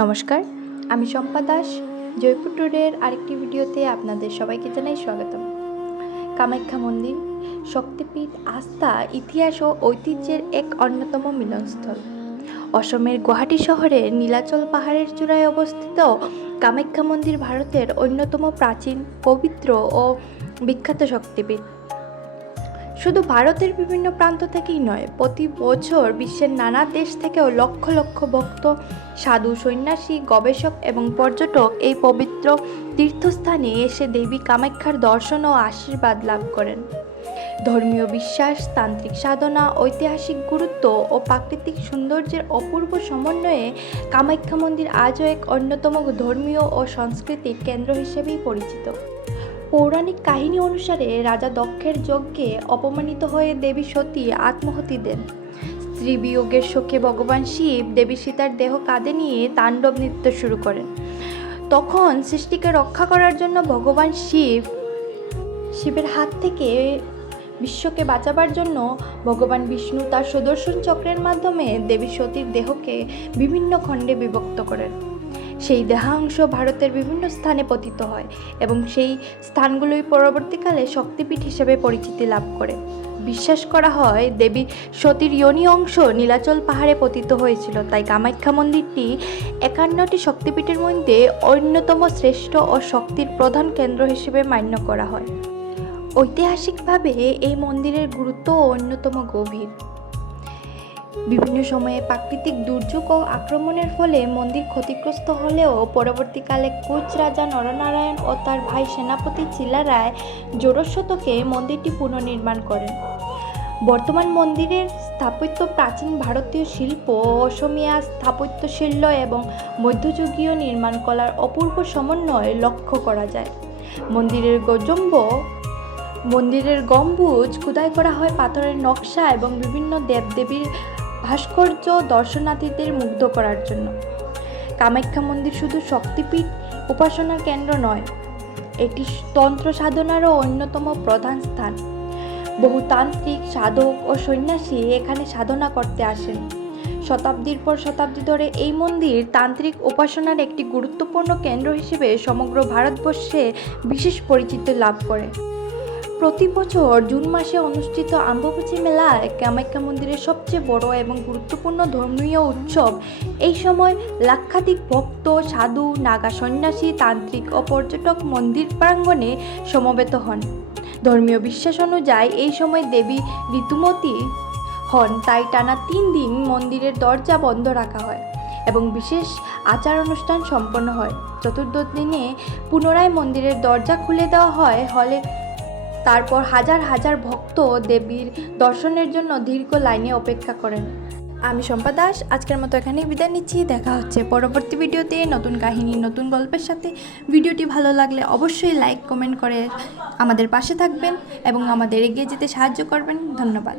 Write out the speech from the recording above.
নমস্কার, আমি শম্পা দাস। জয়পুর ট্যুরের আরেকটি ভিডিওতে আপনাদের সবাইকে জানাই স্বাগতম। কামাখ্যা মন্দির শক্তিপীঠ, আস্থা, ইতিহাস ও ঐতিহ্যের এক অন্যতম মিলনস্থল। অসমের গুয়াহাটি শহরের নীলাচল পাহাড়ের চূড়ায় অবস্থিত কামাখ্যা মন্দির ভারতের অন্যতম প্রাচীন, পবিত্র ও বিখ্যাত শক্তিপীঠ। শুধু ভারতের বিভিন্ন প্রান্ত থেকেই নয়, প্রতি বছর বিশ্বের নানা দেশ থেকেও লক্ষ লক্ষ ভক্ত, সাধু, সন্ন্যাসী, গবেষক এবং পর্যটক এই পবিত্র তীর্থস্থানে এসে দেবী কামাখ্যার দর্শন ও আশীর্বাদ লাভ করেন। ধর্মীয় বিশ্বাস, তান্ত্রিক সাধনা, ঐতিহাসিক গুরুত্ব ও প্রাকৃতিক সৌন্দর্যের অপূর্ব সমন্বয়ে কামাখ্যা মন্দির আজও এক অন্যতম ধর্মীয় ও সাংস্কৃতিক কেন্দ্র হিসেবেই পরিচিত। পৌরাণিক কাহিনী অনুসারে রাজা দক্ষের যজ্ঞে অপমানিত হয়ে দেবী সতী আত্মাহুতি দেন। স্ত্রী বিয়োগের শোকে ভগবান শিব দেবী সীতার দেহ কাঁধে নিয়ে তাণ্ডব নৃত্য শুরু করেন। তখন সৃষ্টিকে রক্ষা করার জন্য ভগবান শিবের হাত থেকে বিশ্বকে বাঁচাবার জন্য ভগবান বিষ্ণু তার সুদর্শন চক্রের মাধ্যমে দেবী সতীর দেহকে বিভিন্ন খণ্ডে বিভক্ত করেন। সেই দেহাংশ ভারতের বিভিন্ন স্থানে পতিত হয় এবং সেই স্থানগুলোই পরবর্তীকালে শক্তিপীঠ হিসেবে পরিচিতি লাভ করে। বিশ্বাস করা হয় দেবী সতীর যোনি অংশ নীলাচল পাহাড়ে পতিত হয়েছিল, তাই কামাখ্যা মন্দিরটি 51টি শক্তিপীঠের মধ্যে অন্যতম শ্রেষ্ঠ ও শক্তির প্রধান কেন্দ্র হিসেবে মান্য করা হয়। ঐতিহাসিকভাবে এই মন্দিরের গুরুত্ব অন্যতম গভীর। বিভিন্ন সময়ে প্রাকৃতিক দুর্যোগ ও আক্রমণের ফলে মন্দির ক্ষতিগ্রস্ত হলেও পরবর্তীকালে কোচ রাজা নরনারায়ণ ও তার ভাই সেনাপতি চিলারায় ষোড়শ শতকে মন্দিরটি পুনর্নির্মাণ করেন। বর্তমান মন্দিরের স্থাপত্য প্রাচীন ভারতীয় শিল্প, অসমীয়া স্থাপত্যশৈলী এবং মধ্যযুগীয় নির্মাণ কলার অপূর্ব সমন্বয় লক্ষ্য করা যায়। মন্দিরের গম্বুজ খোদাই করা হয় পাথরের নকশা এবং বিভিন্ন দেবদেবীর ভাস্কর্য দর্শনার্থীদের মুগ্ধ করার জন্য। কামাখ্যা মন্দির শুধু শক্তিপীঠ উপাসনার কেন্দ্র নয়, এটি তন্ত্র সাধনারও অন্যতম প্রধান স্থান। বহু তান্ত্রিক, সাধক ও সন্ন্যাসী এখানে সাধনা করতে আসেন। শতাব্দীর পর শতাব্দী ধরে এই মন্দির তান্ত্রিক উপাসনার একটি গুরুত্বপূর্ণ কেন্দ্র হিসেবে সমগ্র ভারতবর্ষে বিশেষ পরিচিতি লাভ করে। প্রতি বছর জুন মাসে অনুষ্ঠিত অম্বুবাচী মেলা কামাখ্যা মন্দিরের সবচেয়ে বড় এবং গুরুত্বপূর্ণ ধর্মীয় উৎসব। এই সময় লাক্ষাধিক ভক্ত, সাধু, নাগা সন্ন্যাসী, তান্ত্রিক ও পর্যটক মন্দির প্রাঙ্গণে সমবেত হন। ধর্মীয় বিশ্বাস অনুযায়ী এই সময় দেবী ঋতুমতী হন, তাই টানা 3 দিন মন্দিরের দরজা বন্ধ রাখা হয় এবং বিশেষ আচার অনুষ্ঠান সম্পন্ন হয়। চতুর্থ দিনে পুনরায় মন্দিরের দরজা খুলে দেওয়া হয়। তারপর হাজার হাজার ভক্ত দেবীর দর্শনের জন্য দীর্ঘ লাইনে অপেক্ষা করেন। আমি শম্পা দাস, আজকের মতো এখানেই বিদায় নিচ্ছি। দেখা হচ্ছে পরবর্তী ভিডিওতে নতুন কাহিনী, নতুন গল্পের সাথে। ভিডিওটি ভালো লাগলে অবশ্যই লাইক, কমেন্ট করে আমাদের পাশে থাকবেন এবং আমাদের এগিয়ে যেতে সাহায্য করবেন। ধন্যবাদ।